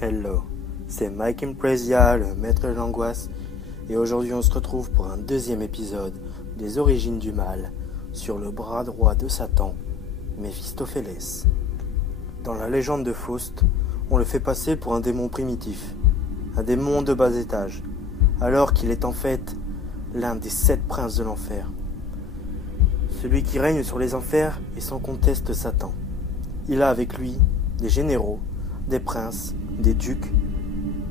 Hello, c'est Mike Imprezia, le maître de l'angoisse, et aujourd'hui on se retrouve pour un deuxième épisode des origines du mal sur le bras droit de Satan, Méphistophélès. Dans la légende de Faust, on le fait passer pour un démon primitif, un démon de bas étage, alors qu'il est en fait l'un des 7 princes de l'enfer. Celui qui règne sur les enfers est sans conteste Satan. Il a avec lui des généraux, des princes, des ducs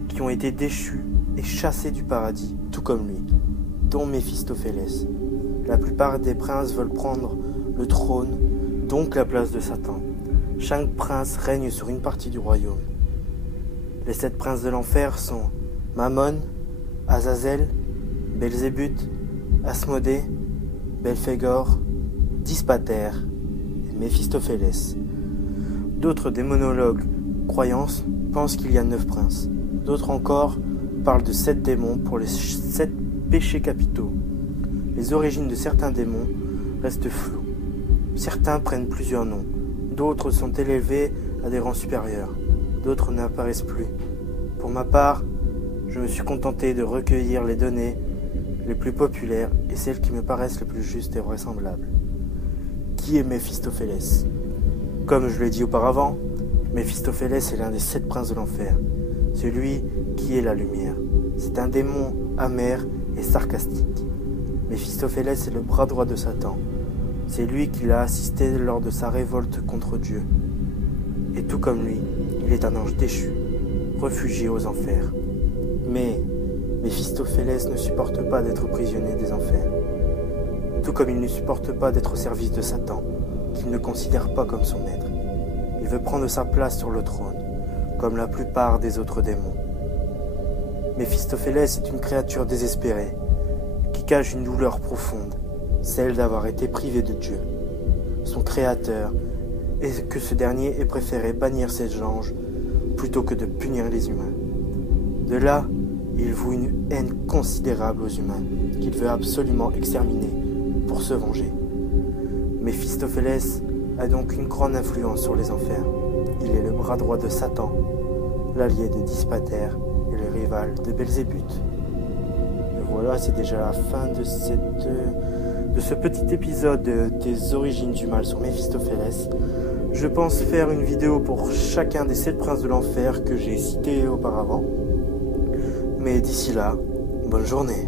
qui ont été déchus et chassés du paradis, tout comme lui, dont Méphistophélès. La plupart des princes veulent prendre le trône, donc la place de Satan. Chaque prince règne sur une partie du royaume. Les 7 princes de l'enfer sont Mammon, Azazel, Belzébuth, Asmodée, Belphégor, Dispater et Méphistophélès. D'autres démonologues croyances pensent qu'il y a 9 princes. D'autres encore parlent de 7 démons pour les 7 péchés capitaux. Les origines de certains démons restent floues. Certains prennent plusieurs noms. D'autres sont élevés à des rangs supérieurs. D'autres n'apparaissent plus. Pour ma part, je me suis contenté de recueillir les données les plus populaires et celles qui me paraissent les plus justes et vraisemblables. Qui est Méphistophélès ? Comme je l'ai dit auparavant, Méphistophélès est l'un des 7 princes de l'enfer, celui qui est la lumière. C'est un démon amer et sarcastique. Méphistophélès est le bras droit de Satan. C'est lui qui l'a assisté lors de sa révolte contre Dieu. Et tout comme lui, il est un ange déchu, réfugié aux enfers. Mais Méphistophélès ne supporte pas d'être prisonnier des enfers, tout comme il ne supporte pas d'être au service de Satan, qu'il ne considère pas comme son maître. Il veut prendre sa place sur le trône, comme la plupart des autres démons. Méphistophélès est une créature désespérée, qui cache une douleur profonde, celle d'avoir été privé de Dieu, son créateur, et que ce dernier ait préféré bannir ses anges plutôt que de punir les humains. De là, il voue une haine considérable aux humains, qu'il veut absolument exterminer pour se venger. Méphistophélès a donc une grande influence sur les enfers. Il est le bras droit de Satan, l'allié de Dispater et le rival de Belzébuth. Et voilà, c'est déjà la fin de ce petit épisode des origines du mal sur Méphistophélès. Je pense faire une vidéo pour chacun des 7 princes de l'enfer que j'ai cités auparavant. Mais d'ici là, bonne journée.